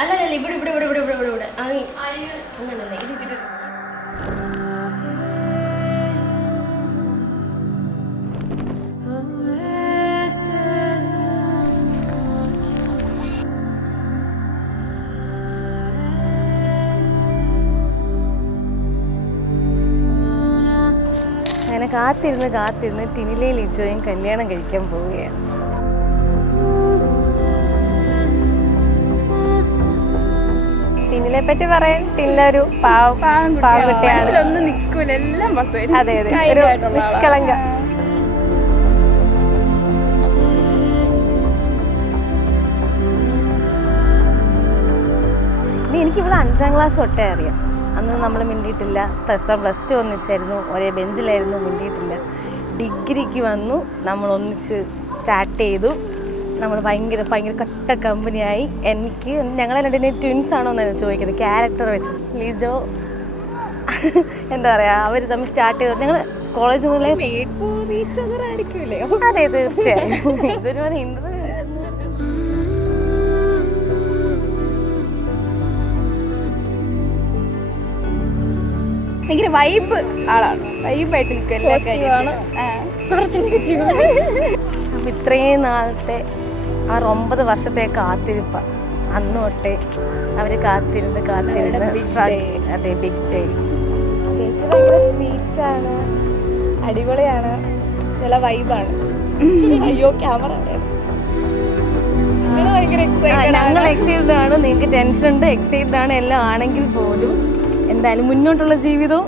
അല്ലല്ല ഇവിടെ ഇവിടെ ഇവിടെ ഇവിടെ ഇവിടെ ഇവിടെ ഇവിടെ അങ്ങനല്ലേ ഇത് അങ്ങനെ കാത്തിരുന്ന് ടിനിലെ ലിജോയും കല്യാണം കഴിക്കാൻ പോവുകയാണ്. ടിനിലെ പറ്റി പറയാൻ ടിനിലൊരു പാവകുട്ടിയാണ്. അതെ അതെ, ഒരു നിഷ്കളങ്ക. എനിക്ക് ഇവിടെ 5ാം ക്ലാസ് തൊട്ടേ അറിയാം. അന്ന് നമ്മൾ മിണ്ടിയിട്ടില്ല. +1 +2 ഒന്നിച്ചായിരുന്നു, ഒരേ ബെഞ്ചിലായിരുന്നു, മിണ്ടിയിട്ടില്ല. ഡിഗ്രിക്ക് വന്നു, നമ്മൾ ഒന്നിച്ച് സ്റ്റാർട്ട് ചെയ്തു. നമ്മൾ ഭയങ്കര കട്ട കമ്പനിയായി. ഞങ്ങളെ രണ്ടിനെയും ട്വിൻസ് ആണോ എന്നാണ് ചോദിക്കുന്നത്, ക്യാരക്ടർ വെച്ച്. ലിജോ എന്താ പറയുക, അവർ തമ്മിൽ സ്റ്റാർട്ട് ചെയ്തു. ഞങ്ങൾ കോളേജ് മുതലേ അതെ തീർച്ചയായും. ഇതൊരു ഇന്റർവ്യൂ ഭയങ്കര വൈബ് ആളാണ്, വൈബായിട്ട് നിൽക്കും. അപ്പം ഇത്രയും നാളത്തെ ആ 9 വർഷത്തെ കാത്തിരിപ്പ അന്ന് തൊട്ടേ അവർ കാത്തിരുന്ന് അതെ ബിഗ് ഡേ. ചേച്ചി ഭയങ്കര സ്വീറ്റാണ്, അടിപൊളിയാണ്, നല്ല വൈബാണ്. അയ്യോ ക്യാമറ ഞങ്ങൾ എക്സൈറ്റഡ് ആണ്, നിങ്ങൾക്ക് ടെൻഷൻ ഉണ്ട്, എക്സൈറ്റഡ് ആണ്. എല്ലാം ആണെങ്കിൽ പോലും എന്തായാലും മുന്നോട്ടുള്ള ജീവിതവും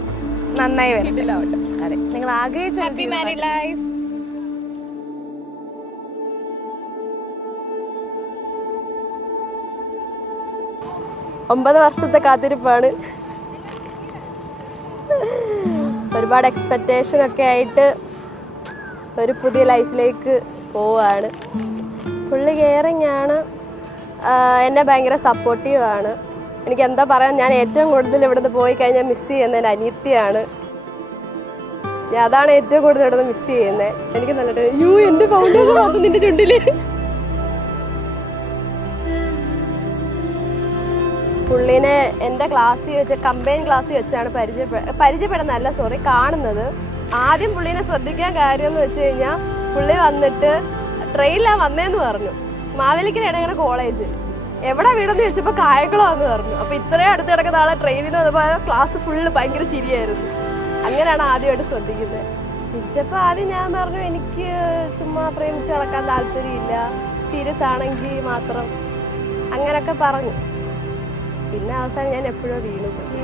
നന്നായി വരട്ടെ. അതെ, നിങ്ങൾ ആഗ്രഹിച്ച ലൈഫ്. 9 വർഷത്തെ കാത്തിരിപ്പാണ്. ഒരുപാട് എക്സ്പെക്റ്റേഷനൊക്കെ ആയിട്ട് ഒരു പുതിയ ലൈഫിലേക്ക് പോവാണ്. പുള്ളി കെയറിങ് ആണ്, എന്നെ ഭയങ്കര സപ്പോർട്ടീവാണ്. എനിക്ക് എന്താ പറയാൻ, ഞാൻ ഏറ്റവും കൂടുതൽ ഇവിടുന്ന് പോയി കഴിഞ്ഞാൽ മിസ് ചെയ്യുന്നത് എൻ്റെ അനിയത്തിയാണ്. അതാണ് ഏറ്റവും കൂടുതൽ ഇവിടുന്ന് മിസ് ചെയ്യുന്നത്. എനിക്ക് നല്ല എൻ്റെ ഫൗണ്ടേഷൻ മാത്രം നിന്റെ ചുണ്ടില്. പുള്ളിനെ എൻ്റെ ക്ലാസ്സിൽ വെച്ച്, കമ്പൈൻ ക്ലാസ്സിൽ വെച്ചാണ് പരിചയപ്പെടുന്നതല്ല, കാണുന്നത്. ആദ്യം പുള്ളീനെ ശ്രദ്ധിക്കാൻ കാര്യം എന്ന് വെച്ച് കഴിഞ്ഞാൽ, പുള്ളി വന്നിട്ട് ട്രെയിനിലാണ് വന്നതെന്ന് പറഞ്ഞു. മാവേലിക്കരയാണ് ഞങ്ങളുടെ കോളേജ്. എവിടെ വീടെന്ന് ചോദിച്ചപ്പോൾ കായംകുളമാണെന്ന് പറഞ്ഞു. അപ്പോൾ ഇത്രയും അടുത്ത് കിടക്കുന്ന ആളെ ട്രെയിനിൽ നിന്ന് വന്നപ്പോൾ ക്ലാസ് ഫുള്ള് ഭയങ്കര ചിരിയായിരുന്നു. അങ്ങനെയാണ് ആദ്യമായിട്ട് ശ്രദ്ധിക്കുന്നത്. തിരിച്ചപ്പോൾ ആദ്യം ഞാൻ പറഞ്ഞു, എനിക്ക് ചുമ്മാ പ്രേമിച്ച് നടക്കാൻ താല്പര്യമില്ല, സീരിയസ് ആണെങ്കിൽ മാത്രം, അങ്ങനെയൊക്കെ പറഞ്ഞു. പിന്നെ അവസാനം ഞാൻ എപ്പോഴോ വീണു പോയി.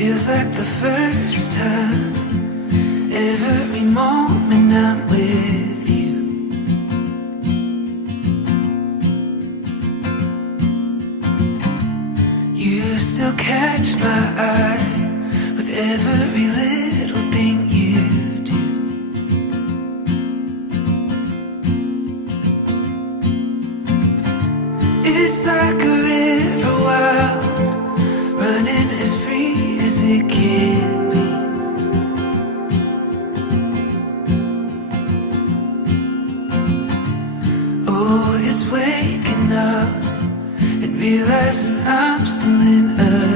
Feels like the first time, every moment I'm with you. You still catch my eye with every little thing you do. It's like a river wild, running as free as it can be. Oh, it's waking up and realizing I'm still in a